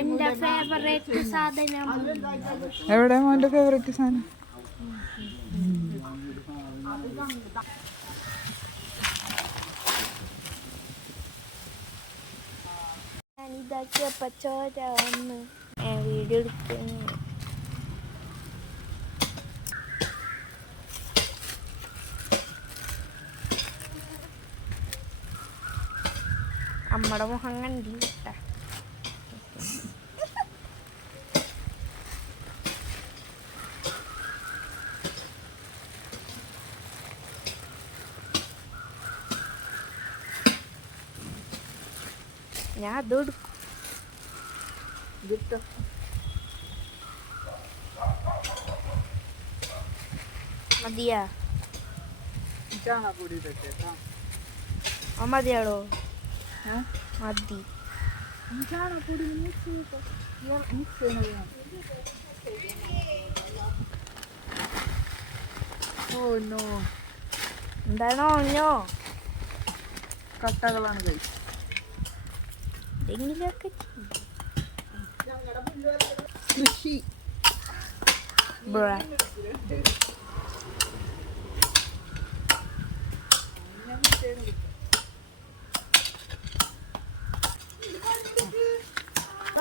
എന്റെ ഫേവറേറ്റ് സാധനം. എവിടെ മോന്റെ ഫേവറേറ്റ് സാധനം? ഞാനിതാക്കിയ പച്ചോര വന്ന് ഞാൻ വീഡിയോ എടുക്കുന്നു. അമ്മടെ മുഖം കണ്ടില്ല. ഞാൻ അതും എടുക്കും. ഇതിട്ടോ മതിയാ? ആ. മതിയാടോ? മതി. ഈ ചാണകപ്പൊടി മിക്സ് ചെയ്തിട്ട് മിക്സ് ചെയ്യണത് ഓ നോ എന്താണോ ഞോ കട്ടകളാണ് കൈ എന്തെങ്കിലുമൊക്കെ കൃഷി.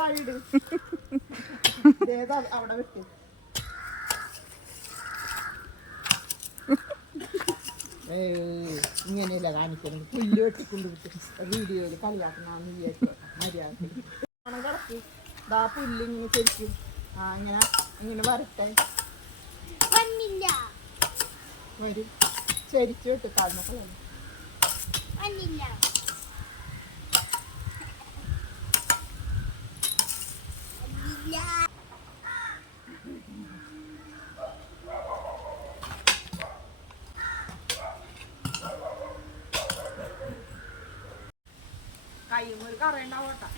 അവിടെ ഏയ് ഇങ്ങനെയല്ല കാണിക്കുന്നത് പുല്ല് വെട്ടിക്കൊണ്ട് വീഡിയോയിൽ കളിയാക്കണമെന്ന് വിചാരിച്ചു മര്യാദ കിടക്കി ദാ പുല്ല് ഇങ്ങനെ ശരിക്കും. ആ ഇങ്ങനെ ഇങ്ങനെ വരട്ടെ. വന്നില്ല. വരും. ശരിച്ചു വിട്ട് താഴ്മക്കളല്ല വന്നില്ല. കറയുണ്ടാവട്ടെ.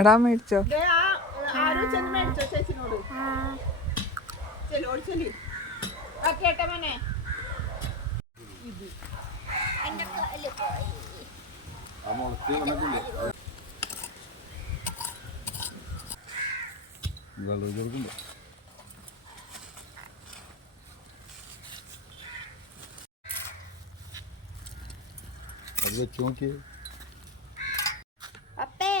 എടാ മേടിച്ചോ. ദേ ആ ആരും ചെന്ന് മേടിച്ചോ ചേച്ചിനോട്? ചെല്ലു ഓടി ചെല്ലി. കട്ടിയട്ടെ മോനെ. ഇത്. വെള്ളം ചേർക്കുമ്പോ അത് വെച്ച് നോക്കി അപ്പേ.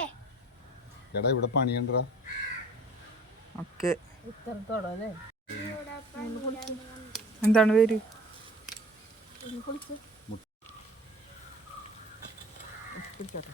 എടാ ഇവിടെ പണിയണ്ടാ ഓക്കെ എന്താണ് പേര്? പിടിച്ചോട്ടെ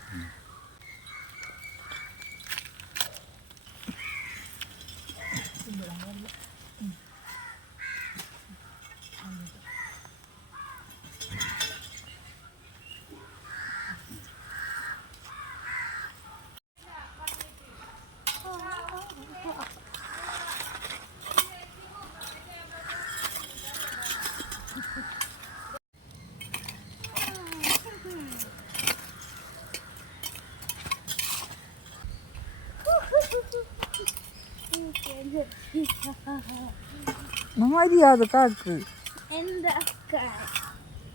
മര്യാദ കാക്ക്.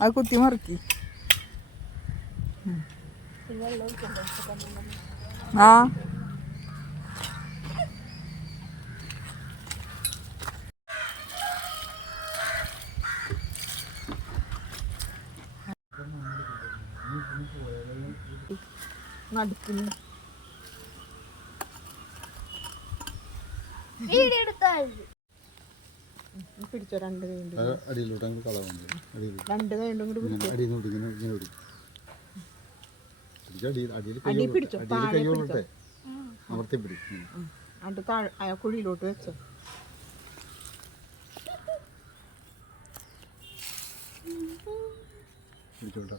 അത് കുത്തി മറക്കി. ആ. നടുക്കിന് വീഡിയോ എടുത്താൽ പിടിച്ചോ രണ്ട് കൈ കൊണ്ട് അടിയിലോട്ട് അങ്ങ് കളവുണ്ട് രണ്ട് കൈ കൊണ്ടും കൂടി ഇങ്ങനെ അടിയിൽ ഇങ്ങനെ ഇങ്ങനെ വിടും പിടിച്ച് അടിയിൽ അടിയിൽ കൈ അടി പിടിച്ചോ, താഴെ കൊള്ളട്ടെ അമർത്തി പിടി ഉം. അത് താഴെ കുഴിയിലോട്ട് വെച്ചോ. പിടിച്ചോട്ടെ.